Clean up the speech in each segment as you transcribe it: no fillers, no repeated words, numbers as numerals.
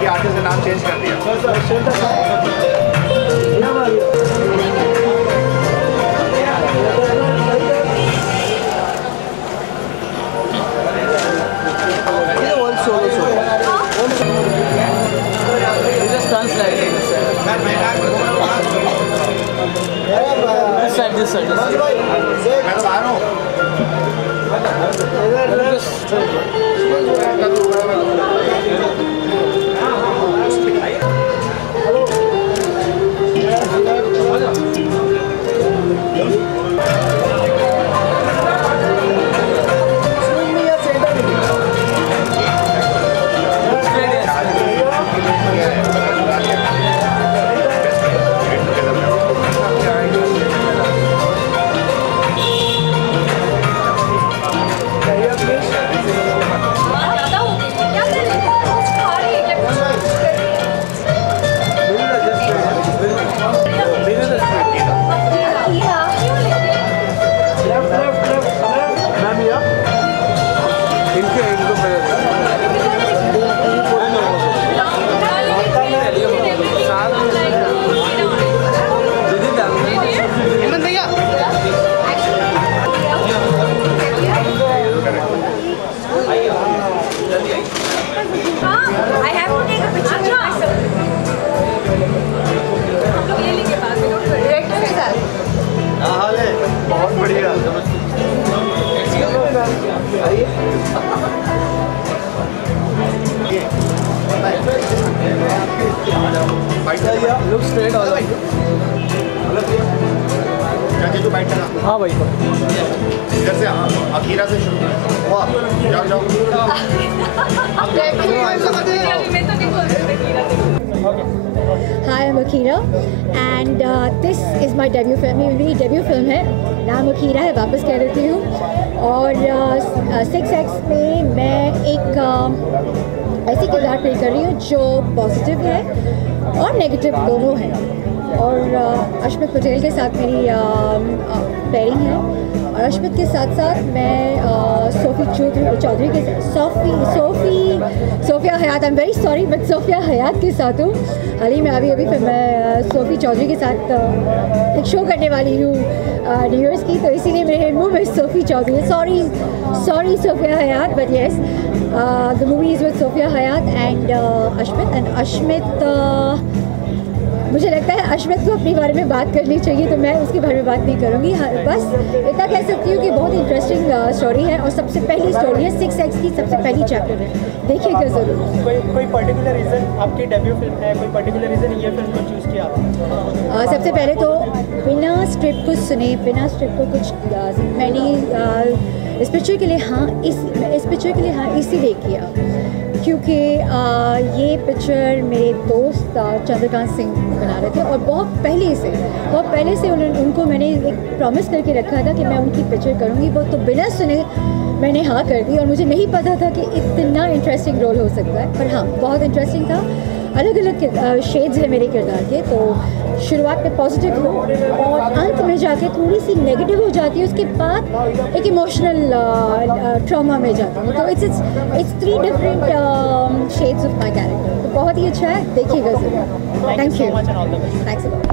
बाकी आर्टिस्ट ने नाम चेंज कर दिया। This side. मैं तो बाहर हूँ। Look straight all right. जो बैठ ना। हाँ भाई। इधर से अखीरा से शुरू। वाह, जाओ जाओ। Hi, I'm Akira and this is my debut film. ये मेरी debut film है, नाम अखीरा है, वापस कह देती हूँ। और 6X में मैं एक ऐसी किरदार प्ले कर रही हूँ जो पॉजिटिव है और नेगेटिव दोनों है। और अश्मित पटेल के साथ मेरी पेयरिंग है और अश्मित के साथ साथ मैं सोफी चौधरी के साथ Sophia Hayat, I am very sorry but Sophia Hayat के साथ हूँ। हाल ही में अभी फिर मैं सोफी चौधरी के साथ एक शो करने वाली हूँ न्यू ईयर्स की, तो इसीलिए मेरे मुँह में सोफी चौधरी है। Sorry Sophia Hayat, but yes the movie is with Sophia Hayat and Ashmit. मुझे लगता है अश्मित को अपने बारे में बात करनी चाहिए, तो मैं उसके बारे में बात नहीं करूँगी। बस इतना कह सकती हूँ कि बहुत इंटरेस्टिंग स्टोरी है और सबसे पहली स्टोरी है, 6X की सबसे पहली चैप्टर है, देखिएगा ज़रूर। कोई पर्टिकुलर रीज़न, आपकी डेब्यू फिल्म है, कोई पर्टिकुलर रीज़न ये फिल्म को चूज़ किया आपने? सबसे पहले तो बिना स्क्रिप्ट कुछ सुने, बिना स्क्रिप्ट को कुछ मैंने इस पिक्चर के लिए हाँ इसीलिए किया क्योंकि ये पिक्चर मेरे दोस्त चंद्रकांत सिंह बना रहे थे और बहुत पहले से उनको मैंने एक प्रॉमिस करके रखा था कि मैं उनकी पिक्चर करूँगी। वो तो बिना सुने मैंने हाँ कर दी और मुझे नहीं पता था कि इतना इंटरेस्टिंग रोल हो सकता है, पर हाँ बहुत इंटरेस्टिंग था। अलग अलग शेड्स हैं मेरे किरदार के, तो शुरुआत में पॉजिटिव हो और अंत में जाके थोड़ी सी नेगेटिव हो जाती है, उसके बाद एक इमोशनल ट्रॉमा में जाती हूँ। तो it's 3 different shades of my character. तो बहुत ही अच्छा है, देखिएगा ज़रूर। Thank you, thanks a lot.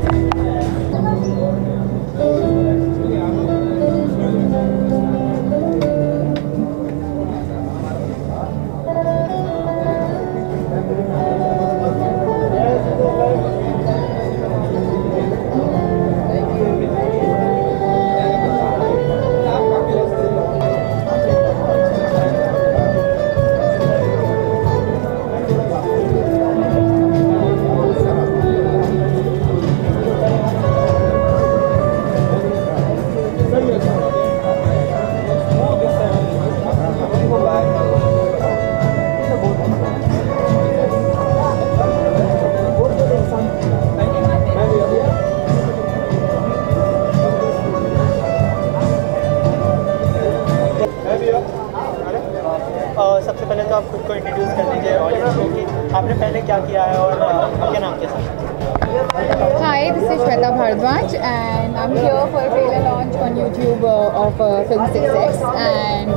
सबसे पहले तो आप खुद को इंट्रोड्यूस कर दीजिए ऑडियंस को कि आपने पहले क्या किया है और आपके नाम के साथ। Hi, this is Shweta Bharadwaj and I'm here for a trailer launch on YouTube of film 6X, and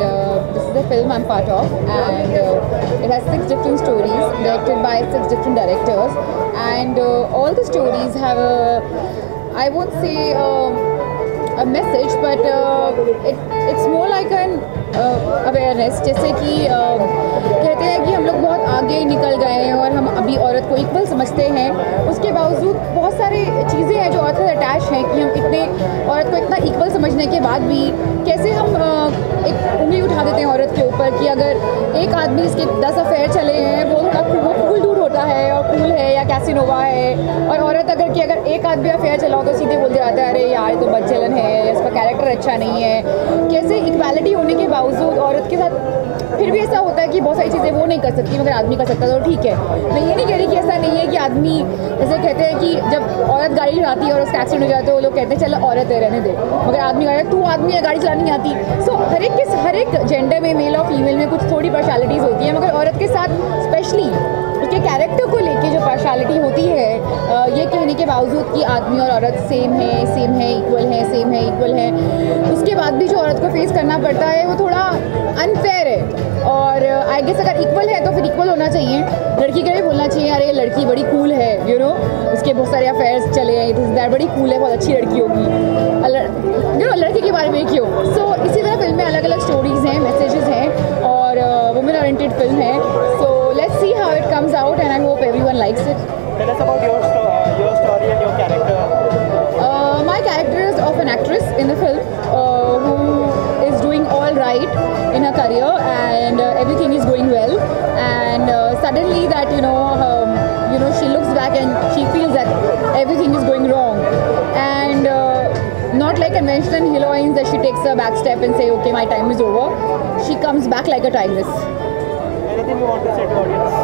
this is the film I'm part of, and it has 6 different stories directed by 6 different directors, and all the stories have I won't say a message, but it's more like an awareness. जैसे कि कहते हैं कि हम लोग बहुत आगे निकल गए हैं और हम अभी औरत को इक्वल समझते हैं, उसके बावजूद बहुत सारी चीज़ें हैं जो औरत से अटैच हैं कि हम इतने औरत को इतना इक्वल समझने के बाद भी कैसे हम एक उंगली उठा देते हैं औरत के ऊपर कि अगर एक आदमी इसके 10 अफेयर चले हैं वो थोड़ा वो कूल डूड होता है और कूल है या कैसिनोवा है, और औरत अगर एक आदमी अफेयर चलाओ तो सीधे बोल जाता है अरे यार तो बदचलन है, इसका कैरेक्टर अच्छा नहीं है। कैसे इक्वालिटी होने के बावजूद औरत के साथ फिर भी ऐसा होता है कि बहुत सारी चीज़ें वो नहीं कर सकती मगर आदमी कर सकता है, तो ठीक है। मैं ये नहीं कह रही कि ऐसा नहीं है कि आदमी, जैसे कहते हैं कि जब औरत गाड़ी चलाती है और उसका एक्सीडेंट हो जाता है तो वो लोग कहते हैं चलो औरत है रहने दे, मगर आदमी कह रहा है तू आदमी है गाड़ी चलानी नहीं आती। सो हर एक जेंडर में मेल और फीमेल में कुछ थोड़ी पार्शलिटीज़ होती है, मगर औरत के साथ स्पेशली उसके कैरेक्टर को लेके जो पार्शलिटी होती है, ये कहने के बावजूद कि आदमी और औरत सेम है, इक्वल है, सेम है, इक्वल है, उसके बाद भी जो औरत को फेस करना पड़ता है वो थोड़ा अनफेयर है। और आई गेस अगर इक्वल है तो फिर इक्वल होना चाहिए, लड़की के लिए बोलना चाहिए अरे लड़की बड़ी कूल है, यू नो उसके बहुत सारे अफेयर्स चले हैं, दिस दैट बड़ी कूल है, बहुत अच्छी लड़की होगी, लड़की के बारे में क्यों। सो इसी तरह फिल्म में अलग अलग स्टोरीज़ हैं, मैसेजेस हैं और वुमेन ओरिएंटेड फिल्म है। So let's see how it comes out and I hope everyone likes it. Tell us about your story and your character. My character is of an actress in the film who is doing all right in her career and everything is going well, and suddenly that she looks back and she feels that everything is going wrong, and not like conventional heroines that she takes a back step and say okay my time is over. She comes back like a tigress. Anything you want to say to audience?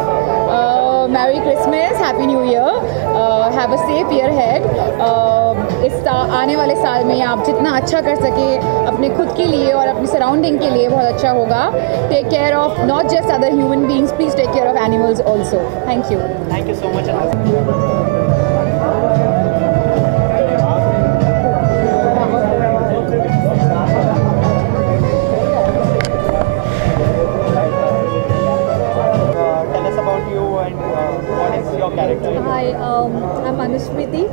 Merry Christmas, Happy New Year, have a safe year ahead. इस आने वाले साल में आप जितना अच्छा कर सके अपने खुद के लिए और अपनी सराउंडिंग के लिए बहुत अच्छा होगा। Take care of not just other human beings, please take care of animals also. Thank you. Thank you so much. Tell us about you and what is your character? Hi, I'm Anusmriti,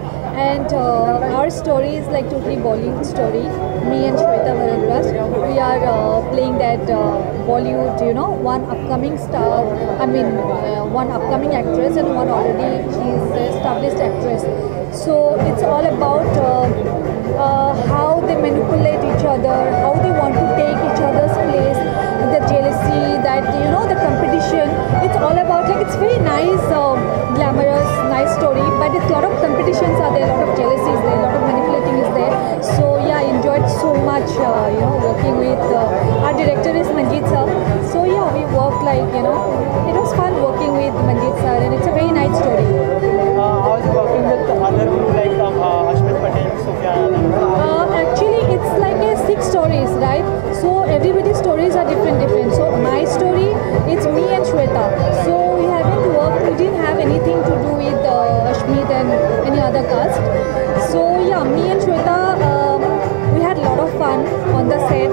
and our story is like totally Bollywood story. Me and Shweta Bharadwaj, we are playing that Bollywood, one upcoming star. One upcoming actress and one already she's an established actress. So it's all about how they manipulate each other, how they want to take each other's place, the jealousy, that the competition. It's all about it's very nice, glamorous, nice story, but it's a lot of competitions are there, a lot of jealousies there, a lot of manipulating is there. So yeah, I enjoyed so much, working with our director is Manjeet sir. So yeah, we worked it was fun working with Manjeet sir, and it's a very nice story. How is it working with other crew like Ashmit Patel, Sofia? Actually, it's like 6 stories, right? So everybody's stories are different. So my story, it's me and Shweta. So we didn't have anything to do with Ashmit and any other cast. So yeah, me and Shweta, we had a lot of fun on the set.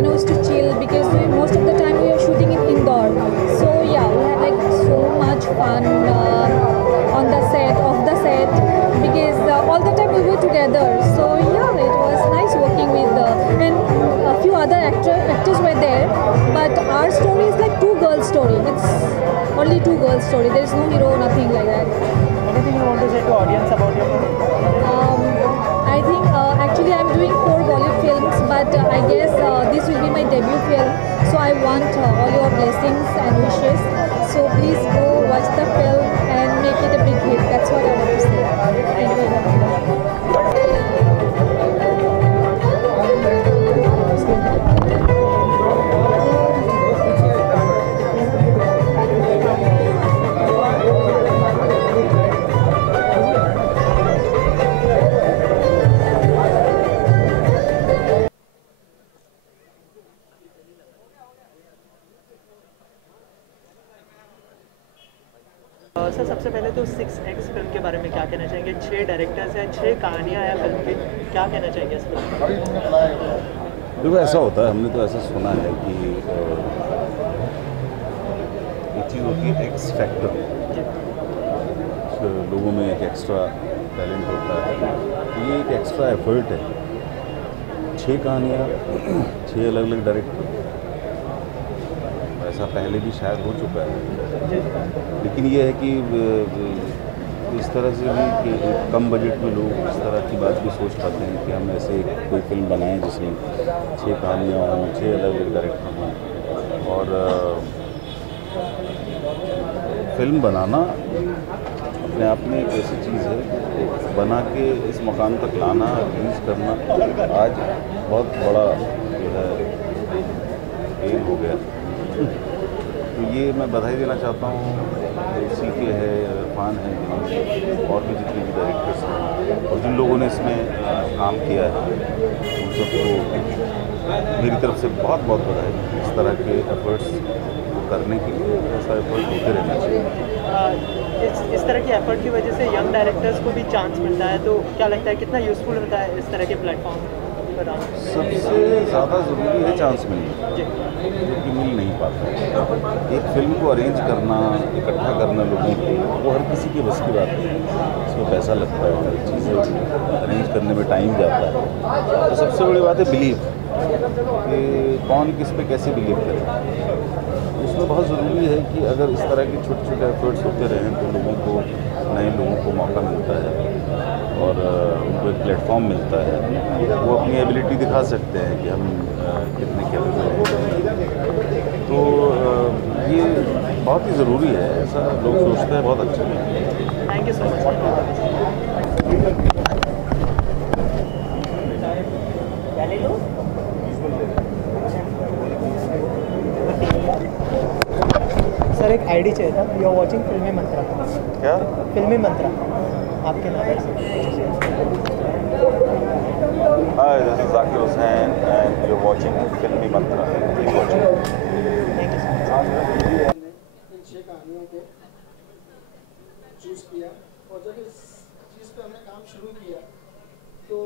Used to chill because most of the time we were shooting in Indore. So yeah, we had so much fun on the set, off the set, because all the time we were together. So yeah, it was nice working with and a few other actors were there. But our story is like 2 girls story. It's only 2 girls story. There is no hero, nothing like that. Anything you want to say to audience about your film? I think actually I'm doing 4 Bollywood films, but I guess this will be my debut film. So I want all your blessings and wishes. So please go watch the film and make it a big hit. That's what I want to say. Thank you. Sir सबसे पहले तो 6X film के बारे में क्या कहना चाहेंगे? 6 directors हैं, 6 कहानियाँ हैं फिल्म की, क्या कहना चाहेंगे इस फिल्म में? देखो ऐसा होता है, हमने तो ऐसा सुना है कि एक चीज़ होती है एक्स फैक्टर, लोगों में एक एक्स्ट्रा टैलेंट होता है, तो ये एक एक्स्ट्रा एफर्ट है। 6 कहानियाँ, 6 अलग अलग डायरेक्टर, ऐसा पहले भी शायद हो चुका है, लेकिन ये है कि इस तरह से भी कि कम बजट में लोग इस तरह की बात भी सोच पाते हैं कि हम ऐसे कोई फिल्म बनाएं जिसमें 6 कहानियाँ हों, 6 अलग अलग डायरेक्टर हों। और फिल्म बनाना अपने आप में एक ऐसी चीज़ है, बना के इस मकाम तक लाना, रिलीज़ करना आज बहुत बड़ा जो है एम हो गया। तो ये मैं बधाई देना चाहता हूँ सीके है, इरफान है, और भी जितने भी डायरेक्टर्स हैं और जिन लोगों ने इसमें काम किया है, उन सबको मेरी तरफ से बहुत बहुत बधाई। इस तरह के एफर्ट्स करने के लिए ऐसा एफर्ट होते रहना चाहिए। इस तरह की एफर्ट की वजह से यंग डायरेक्टर्स को भी चांस मिलता है, तो क्या लगता है कितना यूज़फुल होता है इस तरह के प्लेटफॉर्म पर? सबसे ज़्यादा ज़रूरी है चांस मिलना, जो कि मिल नहीं पाता। एक फिल्म को अरेंज करना, इकट्ठा करना लोगों को, वो हर किसी की बस की बात नहीं है। इसमें पैसा लगता है, हर चीज़ें अरेंज करने में टाइम जाता है। तो सबसे बड़ी बात है बिलीव, कि कौन किस पे कैसे बिलीव करे। उसमें बहुत ज़रूरी है कि अगर इस तरह के छोटे छोटे एफर्ट्स होते रहें तो लोगों को, नए लोगों को मौका मिलता है और उनको एक प्लेटफॉर्म मिलता है, वो अपनी एबिलिटी दिखा सकते हैं कि हम कितने कैपेबल हैं। तो ये बहुत ही ज़रूरी है, ऐसा लोग सोचते हैं, बहुत अच्छा है। Thank you so much. Sir एक आईडी चाहिए था। यू आर वाचिंग फिल्मी मंत्रा। क्या? फिल्मी मंत्रा आपके नाम है। Hi, this is Zakir Hussain and you're watching Filmi Mantra. Keep watching. Thank you so much. इन 6 कहानियों को चूज़ किया और जब इस चीज़ पे हमने काम शुरू किया तो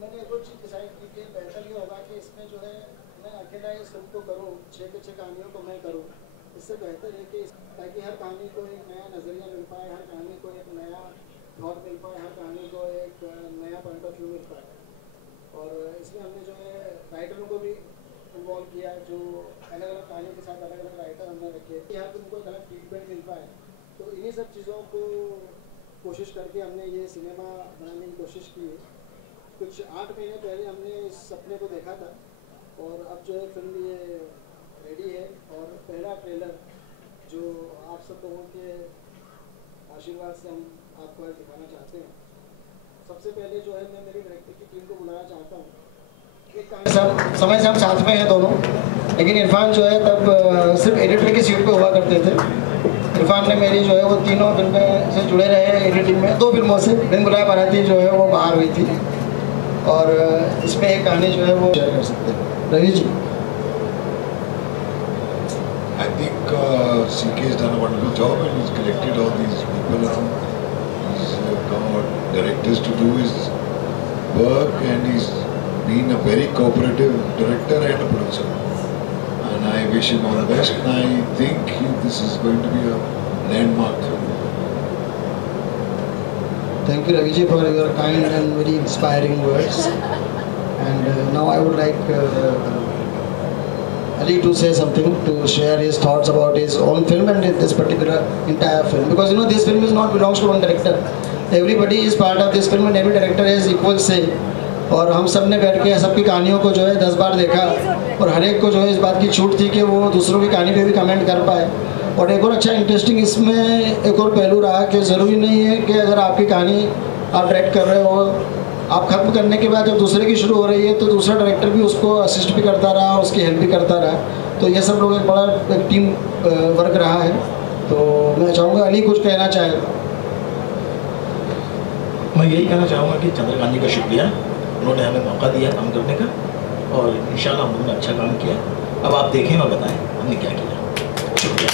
मैंने एक और चीज़ डिसाइड की कि बेहतर ये होगा कि इसमें जो है मैं अकेला इस फिल्म को करूँ, 6 के 6 कहानियों को मैं करूँ। इससे बेहतर है कि ताकि हर कहानी को एक नया नज़रिया मिल पाए, हर कहानी को एक नया थॉट मिल पाए, हर कहानी को एक नया पॉइंट ऑफ व्यू मिल पाए। और इसमें हमने जो है राइटरों को भी इन्वॉल्व किया, जो अलग अलग कहानियों के साथ अलग अलग राइटर हमने रखे कि हर उनको एक अलग ट्रीटमेंट मिल पाए। तो इन्हीं सब चीज़ों को कोशिश करके हमने ये सिनेमा बनाने की कोशिश की है। कुछ 8 महीने पहले हमने इस सपने को देखा था और अब जो है फिल्म ये रेडी है। और पहला ट्रेलर जो आप सब लोगों के आशीर्वाद से हम आपको आज दिखाना चाहते हैं। सबसे पहले जो है मैं मेरी डायरेक्टर की टीम को बुलाना चाहता हूँ। एक कहानी समय से हम साथ में हैं दोनों, लेकिन इरफान जो है तब सिर्फ एडिटर की सीट पे हुआ करते थे। इरफान ने मेरी जो है वो तीनों फिल्में से जुड़े रहे एडिटिंग में, 2 फिल्मों से। बिन बुलाए बाराती जो है वो बाहर हुई थी और इसमें एक कहानी जो है वो शेयर कर सकते हैं। Ravi ji. I think CK has done a wonderful job and he's collected all these people around. He's got directors to do his work and he's been a very cooperative director and a producer. And I wish him all the best and I think this is going to be a landmark film. Thank you, Ravi ji, for your kind and very inspiring words. And now I would like Ali to say something, to share his thoughts about his own film and this particular entire film. Because you know this film is not belongs to one director. Everybody is part of this film and every director has equal say. और हम सब ने बैठ के सबकी कहानियों को जो है 10 बार देखा और हर एक को जो है इस बात की छूट थी कि वो दूसरों की कहानी पे भी कमेंट कर पाए। और एक और अच्छा इंटरेस्टिंग इसमें एक और पहलू रहा कि ज़रूरी नहीं है कि अगर आपकी कहानी आप डायरेक्ट कर रहे हो, आप ख़त्म करने के बाद जब दूसरे की शुरू हो रही है तो दूसरा डायरेक्टर भी उसको असिस्ट भी करता रहा, उसकी हेल्प भी करता रहा। तो ये सब लोग एक बड़ा एक टीम वर्क रहा है। तो मैं चाहूँगा अली कुछ कहना चाहे। मैं यही कहना चाहूँगा कि चंद्रकांत जी का शुक्रिया, उन्होंने हमें मौका दिया काम करने का और इंशाल्लाह हम लोगों ने अच्छा काम किया। अब आप देखें और बताएं हमने क्या किया। शुक्रिया।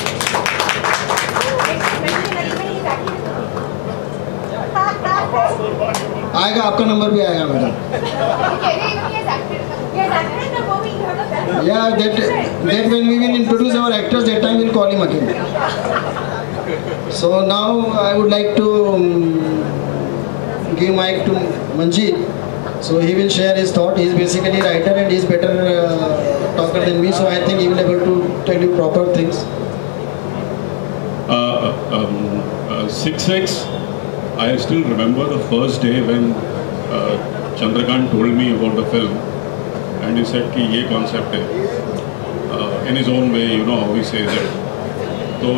आएगा, आपका नंबर भी आएगा madam. Yeah, that when we will introduce our actors, that time we'll call him again. So now I would like to give mic to Manjeet. So he will share his thought. He is basically writer and he is better talker than me. So I think he will be able to tell you proper things. 6X, I still remember the first day when Chandrakant told me about the film, and he said कि ये concept है, in his own way, you know how he says it. So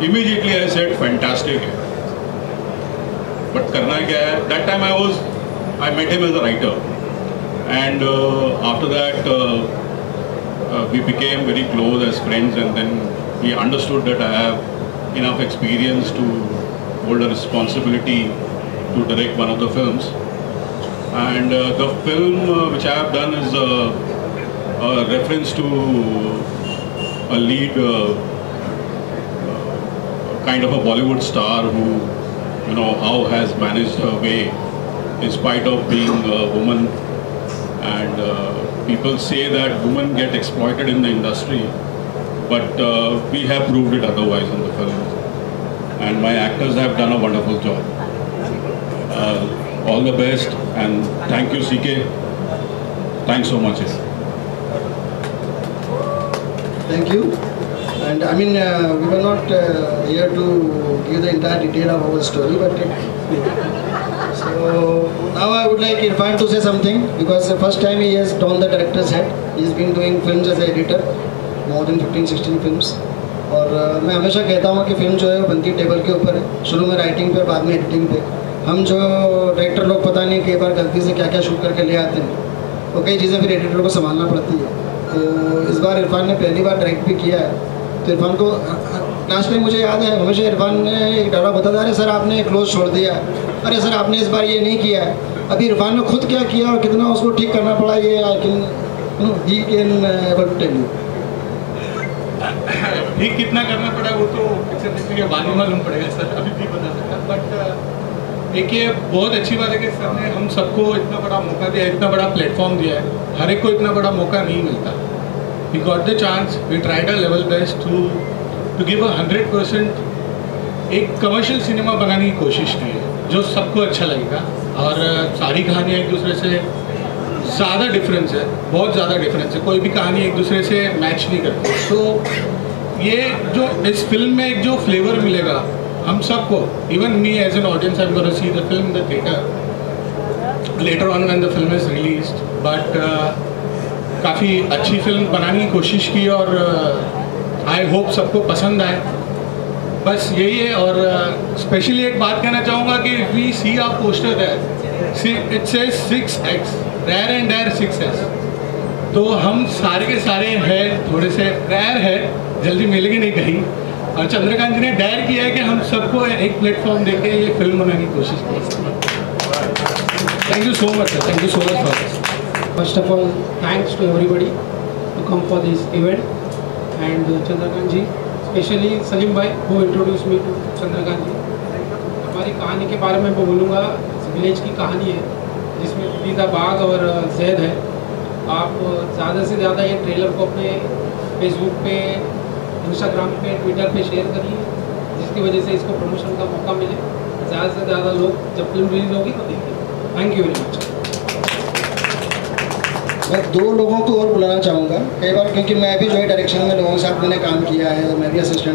immediately I said fantastic है, but करना क्या है? That time I met him as a writer, and after that we became very close as friends, and then he understood that I have enough experience to hold a responsibility to direct one of the films. And the film which I have done is a reference to a lead kind of a Bollywood star who, you know, how has managed her way in spite of being a woman. And people say that women get exploited in the industry, but we have proved it otherwise in the film. And my actors have done a wonderful job. All the best, and thank you, CK. Thanks so much. Thank you. And I mean, we were not here to give the entire detail of our story, but so now I would like Irfan to say something, because the first time he has donned the director's hat. He's been doing films as an editor, more than 15-16 films. और मैं हमेशा कहता हूँ कि film जो है वो बनती टेबल के ऊपर है, शुरू में राइटिंग पे, बाद में एडिटिंग पे। हम जो डायरेक्टर लोग पता नहीं कई बार गलती से क्या क्या शूट करके ले आते हैं, और कई चीज़ें फिर एडिटर को संभालना पड़ती है। तो इस बार इरफान ने पहली बार डायरेक्ट भी किया है, तो इरफान को लास्ट टाइम मुझे याद है हमेशा इरफान ने एक डायलॉग बताया, अरे सर आपने क्लोज छोड़ दिया, अरे सर आपने इस बार ये नहीं किया है। अभी इरफान ने खुद क्या किया और कितना उसको ठीक करना पड़ा, ये I can he can able to tell you. ठीक कितना करना पड़ा वो तो पिक्चर देखने के बाद ही मालूम पड़ेगा सर, अभी भी बता सकता। बट एक ये बहुत अच्छी बात है कि सर ने हम सबको इतना बड़ा मौका दिया, इतना बड़ा प्लेटफॉर्म दिया है। हर एक को इतना बड़ा मौका नहीं मिलता। We got the chance, we tried our level best to give 100% एक कमर्शियल सिनेमा बनाने की कोशिश की है जो सबको अच्छा लगेगा। और सारी कहानियाँ एक दूसरे से ज़्यादा डिफरेंस है, बहुत ज़्यादा डिफरेंस है, कोई भी कहानी एक दूसरे से मैच नहीं करती। तो ये जो इस फिल्म में एक जो फ्लेवर मिलेगा हम सबको, even me as an audience I am gonna see the film in the theatre later on when the film is released. But काफ़ी अच्छी फिल्म बनाने की कोशिश की और आई होप सबको पसंद आए, बस यही है। और स्पेशली एक बात कहना चाहूँगा कि we see our poster that it says 6X rare and dare 6S, तो हम सारे के सारे हैं, थोड़े से रेयर है, जल्दी मिलेंगे नहीं कहीं। और चंद्रकांत जी ने डेयर किया है कि हम सबको एक प्लेटफॉर्म देके ये फिल्म बनाने की कोशिश करें। Thank you so much sir, thank you so much for this. First of all, thanks to everybody to come for this event, and Chandrakant ji, especially Salim bhai who introduced me to Chandrakant ji। हमारी कहानी के बारे में मैं बोलूँगा, village की कहानी है जिसमें दीदा बाग और जैद है। आप ज़्यादा से ज़्यादा ये ट्रेलर को अपने फेसबुक पे, इंस्टाग्राम पे, ट्विटर पे शेयर करिए, जिसकी वजह से इसको प्रमोशन का मौका मिले, ज़्यादा से ज़्यादा लोग जब फिल्म रिलीज होगी तो देखिए। Thank you very much. मैं 2 लोगों को और बुलाना चाहूँगा, कई बार क्योंकि मैं भी जो है डायरेक्शन में लोगों के साथ मैंने काम किया है, मैं भी असिस्टेंट